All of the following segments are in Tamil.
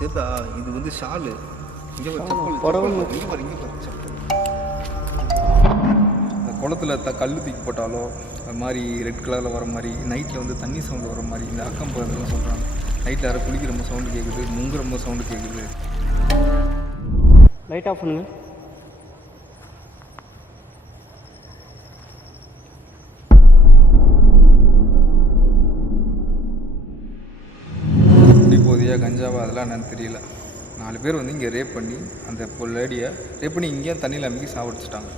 தெரியுதா? இது வந்து ஷாலு. இங்கே பாரு, இந்த குளத்தில் கல் தூக்கி போட்டாலோ அது மாதிரி ரெட் கலரில் வர மாதிரி, நைட்டில் வந்து தண்ணி சவுண்டு வர மாதிரி இந்த அக்கம் பக்கத்துலாம் சொல்கிறாங்க. நைட்டில் யாரும் குளிக்கிறப்போ சவுண்டு கேட்குது, முங்குறப்போ சவுண்டு கேட்குது. லைட் ஆஃப் பண்ணுங்க. போதையா கஞ்சாவா அதெல்லாம் என்னன்னு தெரியல. 4 பேர் வந்து இங்கே ரேப் பண்ணி அந்த லேடியை ரேப் பண்ணி இங்கேயே தண்ணியில் அமைக்கி சாவடிச்சிட்டாங்க.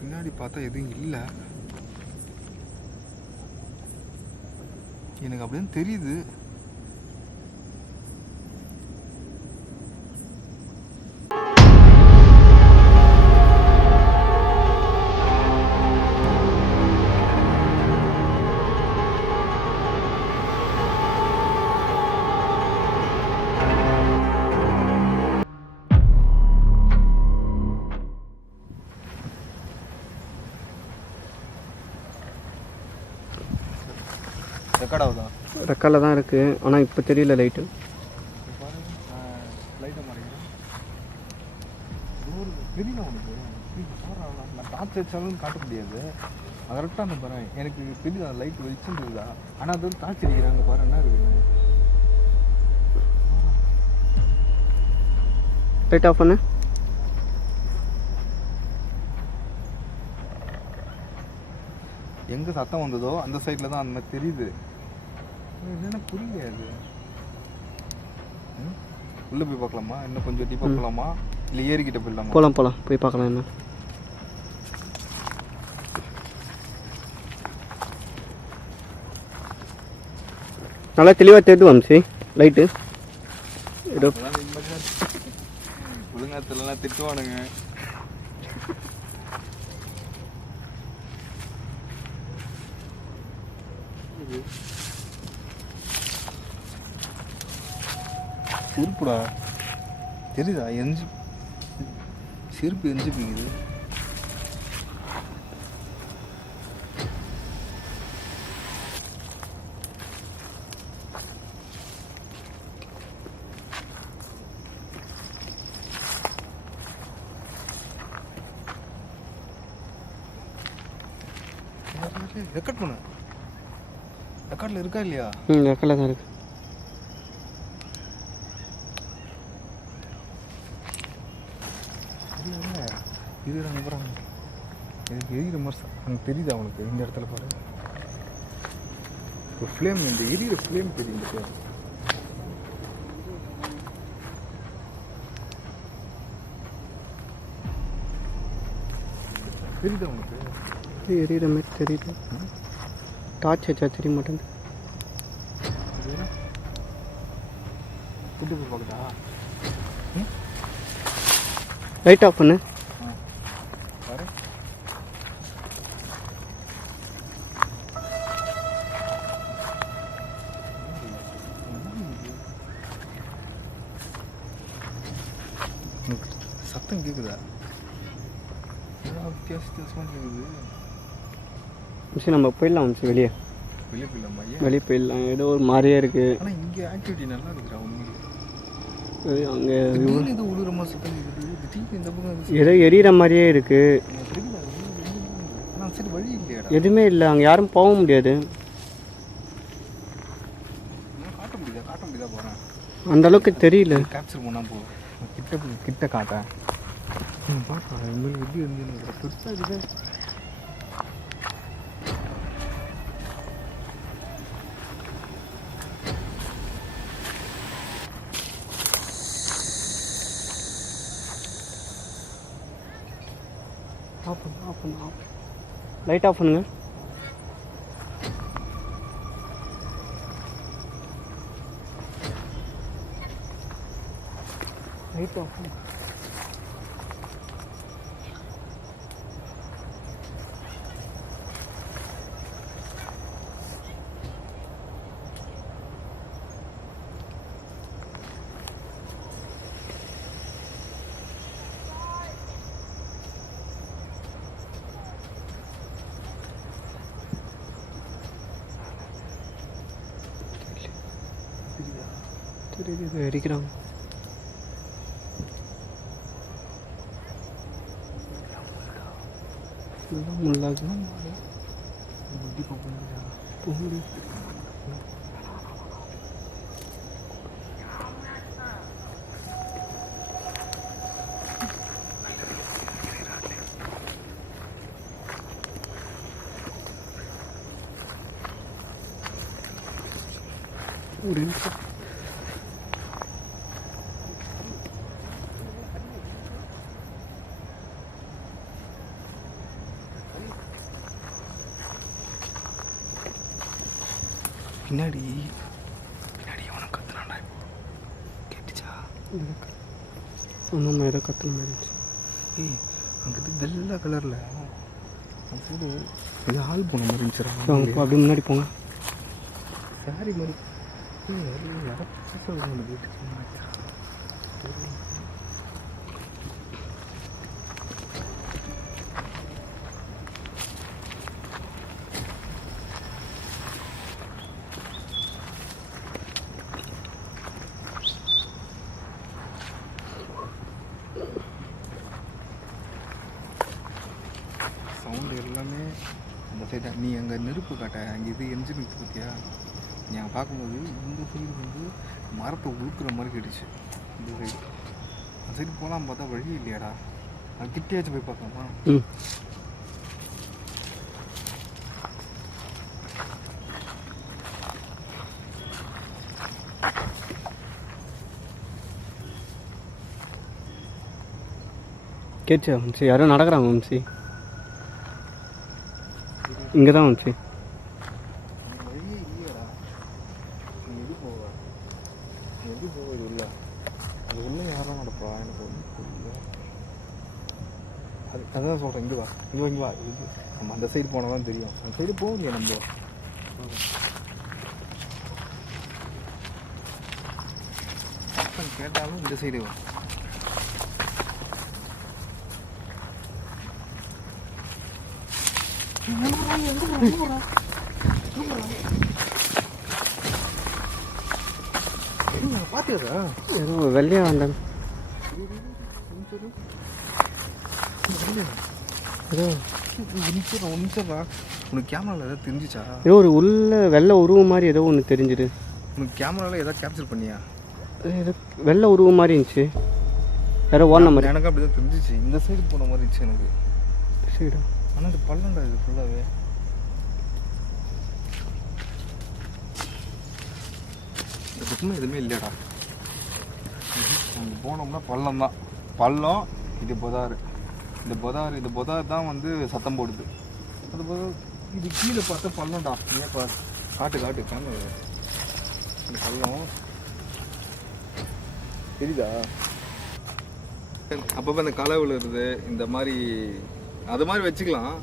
பின்னாடி பார்த்தா எதுவும் இல்லை, எனக்கு அப்படின்னு தெரியுது. ரெக்கார்டில் தான் இருக்குது, ஆனால் இப்போ தெரியல லைட்டு. லைட்டை மாறிக்கிறேன் தெரியல உனக்கு. நான் டார்ச் வச்சாலும் காட்ட முடியாது. கரெக்டாக நான் பாரு, எனக்கு தெரியுதா லைட் வெளிச்சுருக்குதா, ஆனால் அது வந்து டார்ச் அடிக்கிறாங்க பாரு என்ன இருக்குது. லைட் ஆஃப் பண்ணு. எங்கே சத்தம் வந்ததோ அந்த சைடில் தான் அந்த மாதிரி தெரியுது. என்னென்ன புரியல அது. உள்ளே போய் பார்க்கலாமா? இன்னும் கொஞ்சம் டீப்பாக போகலாமா இல்லை ஏறிக்கிட்ட போயிடலாமா? போகலாம் போய் பார்க்கலாம். என்ன நல்லா தெளிவாக தெரியுது வம்சி லைட்டு. ஒழுங்காத்துலாம் திட்டுவானுங்க. செருப்புடா தெரியுதா? செருப்பு எரிஞ்சு போகுது. ரெக்கார்ட் பண்ணு. ரெக்கார்டில் இருக்கா இல்லையா? ரெக்கார்டில் தான் இருக்கு. இது அங்கே போகிறாங்க, எனக்கு எரிகிற மாதிரி அங்கே தெரியுது அவனுக்கு. இந்த இடத்துல பாரு ஒரு ஃப்ளேம், இந்த எரிகிற ஃப்ளேம் தெரியும். இந்த ஃப்ளேம் தெரியுது அவனுக்கு. எரிகிற மாதிரி தெரியுது. டார்ச் வச்சா தெரிய மாட்டேங்குது. கூட்டு போய் பார்க்குதா? லைட் ஆஃப் பண்ணு. பாரு சத்தம் கேட்குதா? வித்தியாசமாக கேட்குது. சரி நம்ம போயிடலாம் வச்சு வெளியே போயிடலாம். ஏதோ ஒரு மாதிரியே இருக்கு. ஆனால் இங்கே ஆக்டிவிட்டி நல்லா இருக்குடா உண்மையிலே. அங்கே இது உழுற மாதிரி சத்தம் கேட்குது. இந்த பக்கம் ஏதோ எரியிற மாதிரியே இருக்கு. ஆனால் சரி வழி இல்லையா? எதுவுமே இல்லை, அங்கே யாரும் போக முடியாது. காட்ட முடியுதா போகிறேன். அந்த அளவுக்கு தெரியல. கேப்சர் பண்ணால் போதும். கிட்ட காட்டேன். பார்ப்பா உங்களுக்கு எப்படி இருந்து பெருசாக இருக்குது. லைட் ஆஃப் பண்ணுங்க. லைட் ஆஃப் பண்ணு. தெரியுது, இது அடிக்கிறாங்க. முள்ளாக போக முடியும். ஒரு நிமிஷம். பின்னாடி அவனை கத்துனாண்டா. கேட்டுச்சா? நம்ம ஏதோ கத்துன மாதிரி இருந்துச்சு. ஏய், அங்கிட்டு வெள்ளை கலரில் அது இது ஆள் போன மாதிரி இருந்துச்சுடா. அப்படி முன்னாடி போங்க. சாரி மாதிரி யாராச்சும் சொல்லுங்க வீட்டுக்கு. சவுண்டு எல்லாமே அந்த சைடு. நீ அங்கே நெருப்பு காட்ட அங்கே இது எரிஞ்சு நிற்க பார்த்தியா? நீ அங்கே பார்க்கும்போது இந்த சைடு வந்து மரத்தை உழுக்குற மாதிரி கேட்டுச்சு. இந்த சைடு அந்த சைடு போகலாம் பார்த்தா வழி இல்லையாடா. அது கிட்டேயாச்சும் போய் பார்க்கலாமா? கேட்சா வம்சி? யாரும் நடக்கிறாங்க வம்சி. இங்கே தான் வம்சி. வழியே இல்லையாடா. நீ எது போவ? எது போவது இல்லை. அது உள்ளே யாரும் நடப்பா? எனக்கு ஒன்றும் புரியல. அதுதான் சொல்கிறேன். இங்கே வா, இங்கே வா. இது நம்ம அந்த சைடு போனால் தான் தெரியும். அந்த சைடு போக முடியும் நம்ம. கேட்டாலும் இந்த சைடு வா. பாத்தியாடா? ஏதோ வெள்ளையா வந்தேன். ஏதோ நிமிஷம்டா. உனக்கு கேமராவில் ஏதாவது தெரிஞ்சிச்சா? ஏதோ ஒரு உள்ள வெள்ளை உருவம் மாதிரி ஏதோ ஒன்று தெரிஞ்சுது. உனக்கு கேமராவில் ஏதாவது கேப்சர் பண்ணியா? ஏதோ வெள்ளை உருவம் மாதிரி இருந்துச்சு. வேற ஓடின மாதிரி. எனக்கு அப்படி தான் தெரிஞ்சிச்சு. இந்த சைடு போன மாதிரி இருந்துச்சு எனக்கு. சரிடா. ஆனால் இது பள்ளம்டா. இது ஃபுல்லாகவே இந்த பக்கமே எதுவுமே இல்லையாடா. அங்கே போனோம்னா பள்ளம் தான். பள்ளம். இது பொதாறு. இந்த பொதாறு தான் வந்து சத்தம் போடுது. அது பொதாறு. இது கீழே பார்த்தா பள்ளம்டா. ஏன் காட்டு காணு. இந்த பள்ளம் தெரியுதா? அப்பப்போ இந்த களை விழுறது இந்த மாதிரி அது மாதிரி வச்சுக்கலாம்.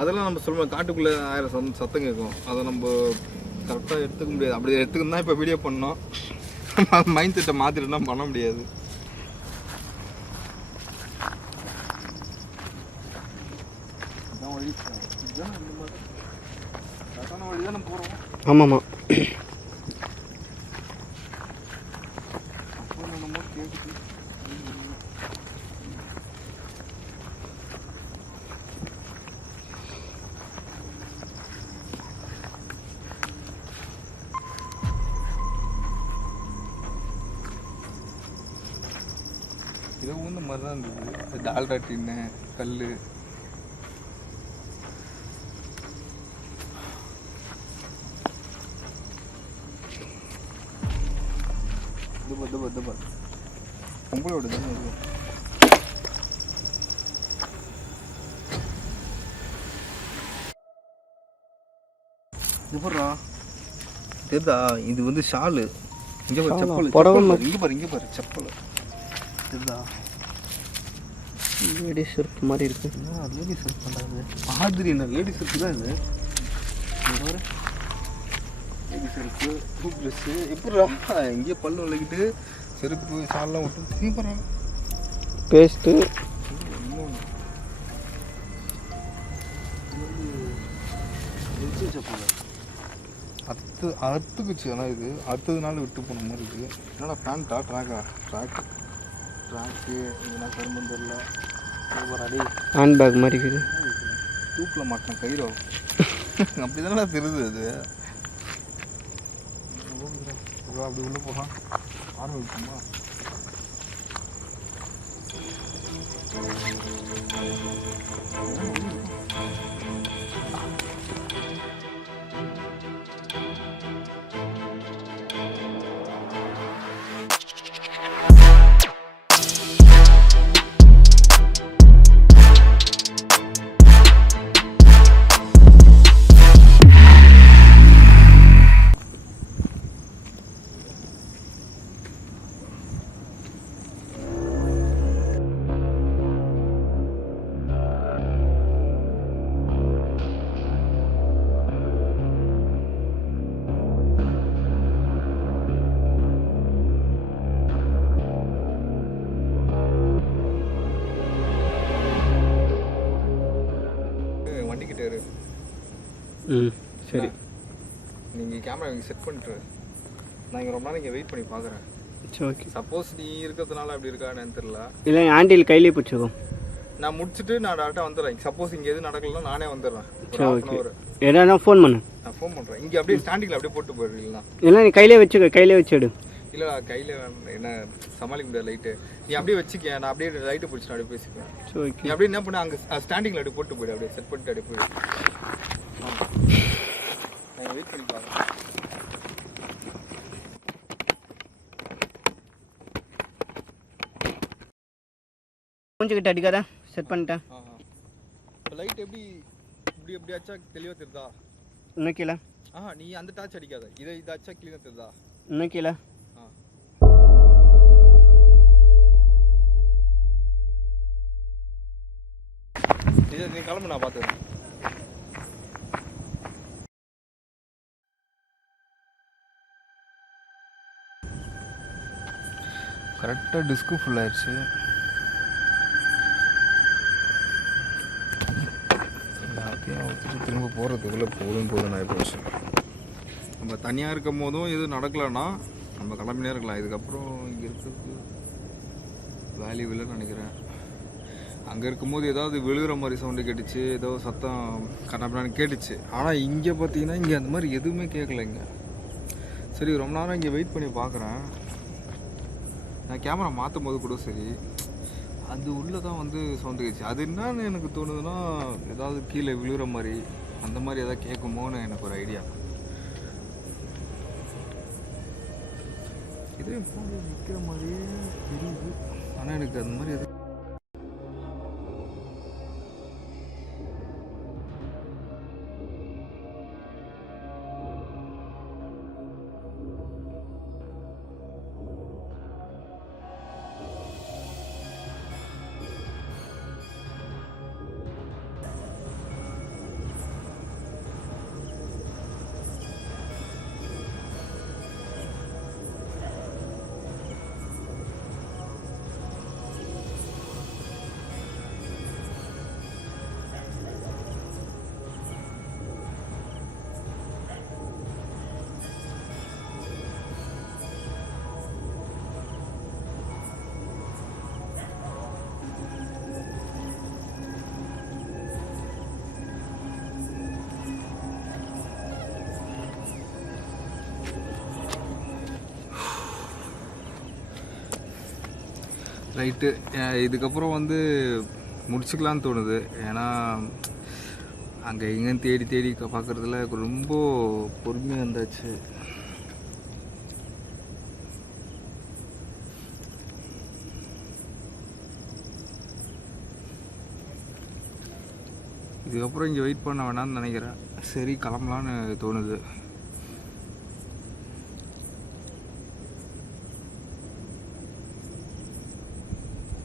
அதெல்லாம் நம்ம சொல்லுவோம். காட்டுக்குள்ளே 1000 சத்தம் கேட்கும். அதை நம்ம கரெக்டாக எடுத்துக்க முடியாது. அப்படி எடுத்துக்கணும் தான் இப்போ வீடியோ பண்ணோம். மைண்ட் செட்டை மாற்றிட்டுனா பண்ண முடியாது. இதுதான் வழி. இதுதான் இந்த மாதிரி கரெக்டான வழி தான் நம்ம போகிறோம். ஆமாம்மா. அப்போ என்னமோ கேட்குது. இதை ஊந்த மாதிரி தான் இருந்தது. டால்டா டின்னு கல். பொங்கலோட தானே இது. எப்படா தெரியுதா? இது வந்து ஷாலு. இங்கே பாரு செப்பல். இங்கே பாரு செப்பல் தெரியுதா? லேடிஸ் செருப்பு மாதிரி இருக்கு. லேடிஸ் செருப்பு பண்ணுறாங்க. மாதிரி என்ன லேடிஸ் செருப்பு தான் இது. லேடிஸ் செருப்பு டூ ப்ளஸ்ஸு. எப்படா இங்கே பல்லு விளக்கிட்டு செருப்பு ஷால்லாம் விட்டு நீ போகிறாங்க. பேஸ்ட்டு அறுத்துக்குச்சு. ஆனால் இது அடுத்ததுனால விட்டு போன மாதிரி இருக்குது. என்னடா பேண்ட்டா ட்ராக்கு இதனா கரும்பு தெரியல. அடி ஹேண்ட் பேக் மாதிரி இருக்குது. தூக்கில் மாட்டேன் கயிறோ அப்படி தானே தெரியுது அது. அப்படி உள்ளே போகலாம் ஆரம்பிக்குமா. சரி, நீங்கள் கேமரா இங்கே செட் பண்ணிட்டு நான் இங்கே ரொம்ப நாள் இங்கே வெயிட் பண்ணி பார்க்குறேன். சரி ஓகே. சப்போஸ் நீ இருக்கிறதுனால அப்படி இருக்கா என்னன்னு தெரியல. இல்லை ஆண்டில் கையிலே பிடிச்சிக்கும். நான் முடிச்சுட்டு நான் டேரெக்டாக வந்துடுறேன். சப்போஸ் இங்கே எதுவும் நடக்கலன்னா நானே வந்துடுறேன். சரி ஓகே. எதனா ஃபோன் பண்ணு. நான் ஃபோன் பண்ணுறேன். இங்கே அப்படியே ஸ்டாண்டிங்கில் அப்படியே போட்டு போயிடுறீங்களா? இல்லை நீ கையிலே வச்சுக்க, கையிலே வச்சுடு. இல்லை கையில் என்ன சமாளிக்க முடியாது லைட்டு. நீ அப்படியே வச்சுக்க, நான் அப்படியே லைட்டை பிடிச்சி அப்படியே பேசிக்குவேன். சரி ஓகே. நீ அப்படியே என்ன பண்ண அங்கே ஸ்டாண்டிங்கில் அப்படியே போட்டு போயிடு. அப்படியே செட் பண்ணிட்டு அப்படியே போயிடு. நான் வெயிட் பண்ணி பார்க்குறேன். கொஞ்சம் அடிக்காத, செட் பண்ணிட்டேன். இப்போ லைட் எப்படி இப்படி எப்படி ஆச்சா தெளிவாக தெரியுதா? இன்னும் கீழே. நீ அந்த டாச் அடிக்காத, இது ஆச்சா கிளியராக தெரியுதா? இன்னும் கீழே. நீ கிளம்பு, நான் பார்த்துக்கிறேன். கரெக்டாக டிஸ்கு ஃபுல் ஆயிடுச்சு. எல்லாத்தையும் ஒருத்தர் திரும்ப போகிறதுக்குள்ளே போதும் ஆகிப்போச்சு. நம்ம தனியாக இருக்கும் போதும் எதுவும் நடக்கலைன்னா நம்ம கிளம்பினே இருக்கலாம். இதுக்கப்புறம் இங்கே இருக்கிறதுக்கு வேல்யூ இல்லைன்னு நினைக்கிறேன். அங்கே இருக்கும்போது ஏதாவது விழுகிற மாதிரி சவுண்டு கேட்டுச்சு, ஏதோ சத்தம் கண்ணாப்பினான்னு கேட்டுச்சு. ஆனால் இங்கே பார்த்தீங்கன்னா இங்கே அந்த மாதிரி எதுவுமே கேட்கல. இங்கே சரி ரொம்ப நேரம் இங்கே வெயிட் பண்ணி பார்க்குறேன். நான் கேமரா மாற்றும் போது கூட சரி அது உள்ளே தான் வந்து சவுண்டு கேட்ச்சு. அது என்னன்னு எனக்கு தோணுதுன்னா ஏதாவது கீழே விழுகிற மாதிரி அந்த மாதிரி எதாவது கேட்குமோன்னு எனக்கு ஒரு ஐடியா. இதே போது நிற்கிற மாதிரியே தெரியுது. ஆனால் எனக்கு அந்த மாதிரி எது ரைட்டு. இதுக்கப்புறம் வந்து முடிச்சுக்கலான்னு தோணுது. ஏன்னா அங்கே எங்கேன்னு தேடி தேடி பார்க்குறதுல ரொம்ப பொறுமையாக இருந்தாச்சு. இதுக்கப்புறம் இங்கே வெயிட் பண்ண வேணாம்னு நினைக்கிறேன். சரி கிளம்பலான்னு தோணுது.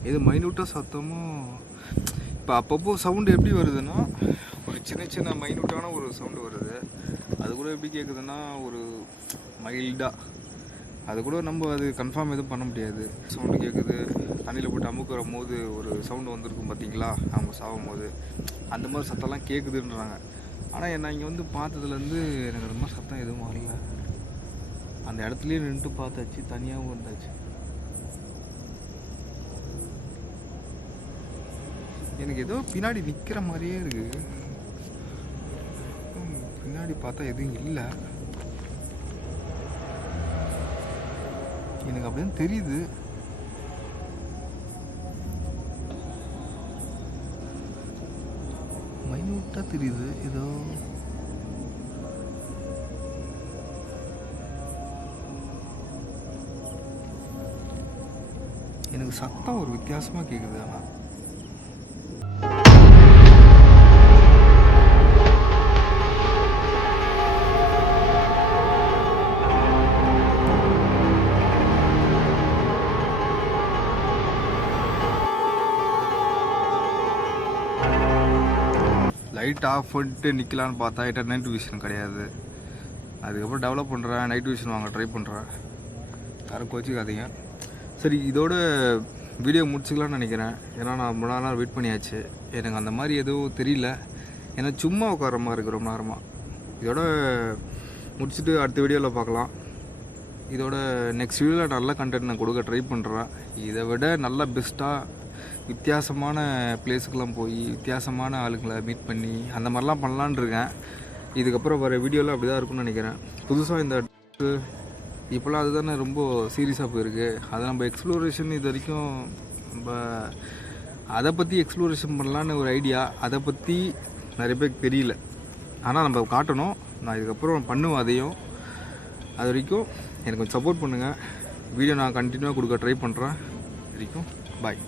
இது மைனூட்டாக சத்தமும் இப்போ அப்பப்போ சவுண்டு எப்படி வருதுன்னா ஒரு சின்ன சின்ன மைனூட்டான ஒரு சவுண்டு வருது. அது கூட எப்படி கேட்குதுன்னா ஒரு மைல்டாக. அது கூட நம்ம அது கன்ஃபார்ம் எதுவும் பண்ண முடியாது. சவுண்டு கேட்குது, தண்ணியில் போட்டு அமுக்கிற போது ஒரு சவுண்டு வந்திருக்கும் பார்த்தீங்களா அவங்க சாகும் போது, அந்த மாதிரி சத்தம்லாம் கேட்குதுன்றாங்க. ஆனால் நான் இங்கே வந்து பார்த்ததுலேருந்து எனக்கு அந்த மாதிரி சத்தம் எதுவும் வரல. அந்த இடத்துலயே நின்றுட்டு பார்த்தாச்சு, தனியாகவும் இருந்தாச்சு. எனக்கு ஏதோ பின்னாடி நிற்கிற மாதிரியே இருக்குது. பின்னாடி பார்த்தா எதுவும் இல்லை, எனக்கு அப்படின்னு தெரியுது. மைனூட்டாக தெரியுது ஏதோ. எனக்கு சத்தம் ஒரு வித்தியாசமாக கேட்குது. ஆனால் லைட் ஆஃப் பண்ணிட்டு நிற்கலான்னு பார்த்தா என்கிட்ட நைட் விஷன் கிடையாது. அதுக்கப்புறம் டெவலப் பண்ணுறேன், நைட் விஷன் வாங்க ட்ரை பண்ணுறேன். யாரும் கோச்சிக்காதீங்க. சரி, இதோட வீடியோ முடிச்சுக்கலான்னு நினைக்கிறேன். ஏன்னா நான் ரொம்ப நாளாக வெயிட் பண்ணியாச்சு. எனக்கு அந்த மாதிரி எதுவும் தெரியல, ஏன்னா சும்மா உட்கார மாதிரி இருக்குது ரொம்ப நேரமாக. இதோட முடிச்சுட்டு அடுத்த வீடியோவில் பார்க்கலாம். இதோட நெக்ஸ்ட் வீடியோவில் நல்ல கண்டென்ட் நான் கொடுக்க ட்ரை பண்ணுறேன். இதை விட நல்ல பெஸ்ட்டாக வித்தியாசமான பிளேஸுக்கெலாம் போய் வித்தியாசமான ஆளுங்களை மீட் பண்ணி அந்த மாதிரிலாம் பண்ணலான்னு இருக்கேன். இதுக்கப்புறம் வர வீடியோவில் அப்படி தான் இருக்கும்னு நினைக்கிறேன். புதுசாக இந்த இப்போலாம் அதுதானே ரொம்ப சீரியஸாக போயிருக்கு. அதை நம்ம எக்ஸ்ப்ளோரேஷன் இது வரைக்கும் நம்ம அதை பற்றி எக்ஸ்ப்ளோரேஷன் பண்ணலான்னு ஒரு ஐடியா, அதை பற்றி நிறைய பேருக்கு தெரியல. ஆனால் நம்ம காட்டணும். நான் இதுக்கப்புறம் பண்ணுவேன் அதையும். அது வரைக்கும் எனக்கு கொஞ்சம் சப்போர்ட் பண்ணுங்கள். வீடியோ நான் கண்டினியூவாக கொடுக்க ட்ரை பண்ணுறேன். வரைக்கும் பாய்.